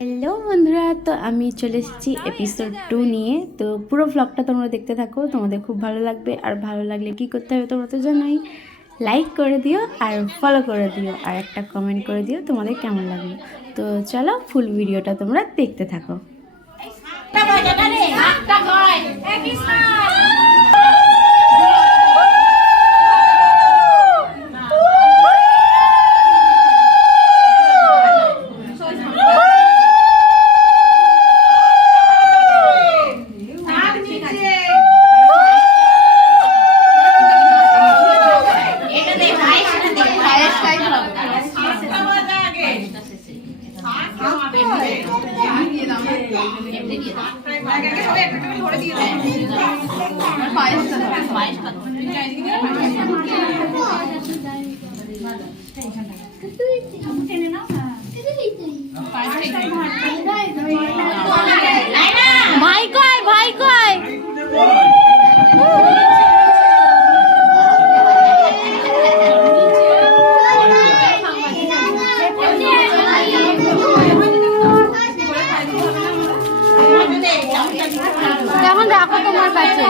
Hello বন্ধুরা, তো আমি চলে এসেছি এপিসোড 2 নিয়ে। তো পুরো ব্লগটা তোমরা দেখতে থাকো, তোমাদের খুব ভালো লাগবে। আর ভালো লাগলে কি করতে হবে তোমরা তো জানোই, লাইক করে দিও আর ফলো করে দিও আর একটা কমেন্ট করে দিও তোমাদের কেমন লাগলো। তো চলো ফুল ভিডিওটা তোমরা দেখতে থাকো। ভাই কয়, ভাই কয়, কেমন রাখো তোমার কাছে।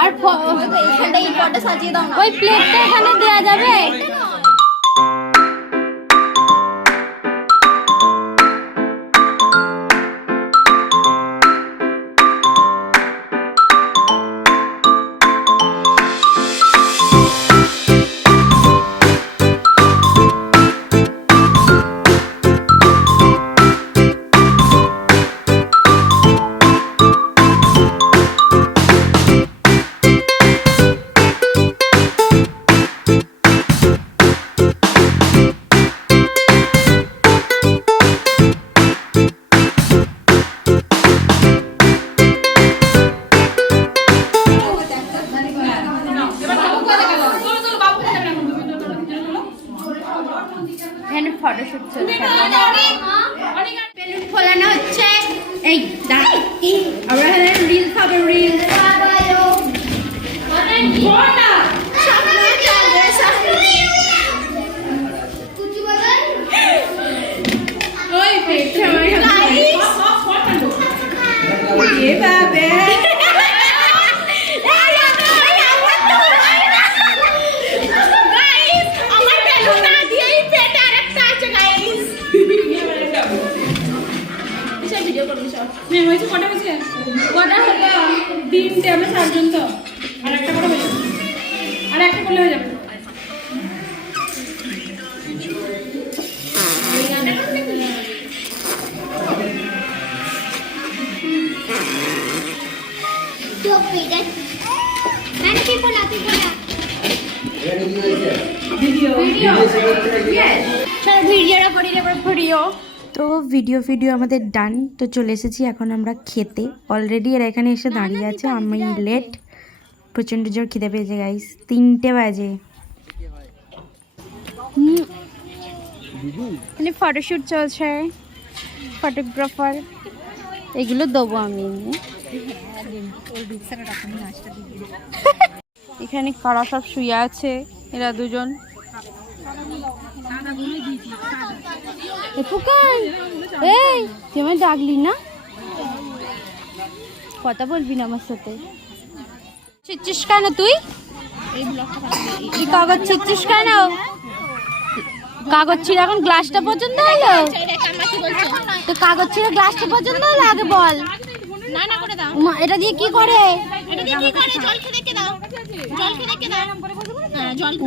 আর ওই প্লেটটা এখানে দেওয়া যাবে। ফটোশুট চলছে, বেলুন ফোলানো হচ্ছে। এই আমরা রিল খাবো, রিল কটা হয়েছে? কটা হলো? 3টে, আমরা 4 জন তো। আর একটা করে হয়ে যাবে, আর একটা করলে হয়ে যাবে। তো ভিডিও আমাদের ডান। তো চলে এসেছি এখন আমরা খেতে। অলরেডি এরা এখানে এসে দাঁড়িয়ে আছে, আমি লেট, প্রচণ্ড জোর খিদে পেয়েছে গাইস। 3টে বাজে। এখানে ফটোশ্যুট চলছে, ফটোগ্রাফার এগুলো দেবো আমি। এখানে কারা সব শুয়ে আছে, এরা দুজন। এই তুই আমায় ডাকলি না, কথা বলবি না আমার সাথে? ছিচ্ছিস কেন তুই? কাগজ ছিচ্ছিস কেন? কাগজ ছিঁড়ে এখন গ্লাসটা পর্যন্ত হলো? তো কাগজ ছিঁড়ে গ্লাসটা পর্যন্ত হলো? আগে বল। এটা দিয়ে কি করে?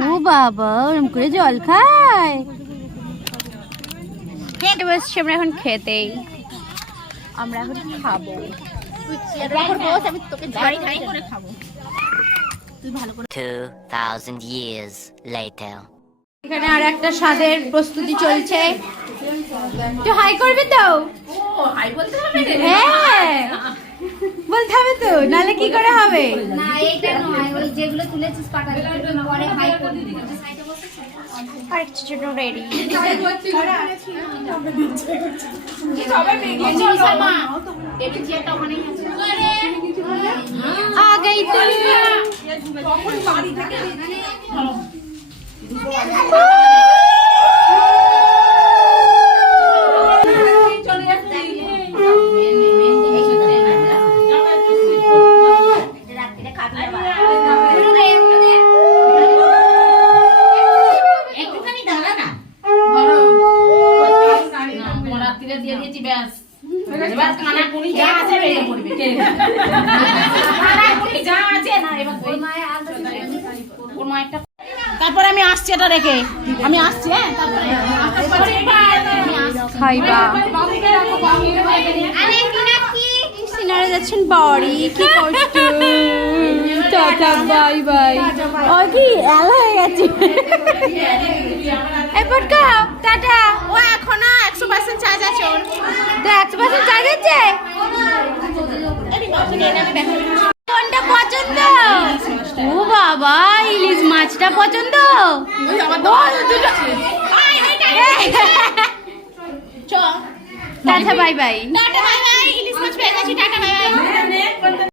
ও বাবা, ওরকম করে জল খায়? বসছি আমরা এখন খেতেই, আমরা এখন খাবো। আমি তোকে ঝাড়ি ঝাড়ি করে খাবো, তুই ভালো করে। 2000 years later. এখানে আর একটা স্বাদের প্রস্তুতি চলছে। তুই হাই করবি তো? হাই বলতে হবে রে। হ্যাঁ বলতে হবে তো, নাহলে কি করে হবে? না এইটা নয়, ওই যেগুলো তুলেছিস পাটালি পরে হাই করে দিবি। আরেকটা ছোট রেডি। आ गई तू। দিয়ে দিয়েছি ব্যাস, এবার কানাকুনি যা আছে বেরিয়ে পড়বে। কানাকুনি যা আছে না এবার ওর মায়েরটা। তারপরে আমি আসছি এটা রেখে, আমি আসছি। হ্যাঁ তারপরে খাইবা। আরে মিনাক্ষী সিনারে যাচ্ছেন বাড়ি, কি কষ্ট। Tata bye by. ও কি এলা হয়ে গেছে। এরপর কা টাটা। ও এখনো 100% চার্জ আছে ওর। তো 100% চার্জ আছে। কোনটা পছন্দ? ও বাবা, ইলিশ মাছটা পছন্দ। Tata bye bye. Tata bye bye, ইলিশ মাছ পেয়ে গেছি, টাটা বাই বাই।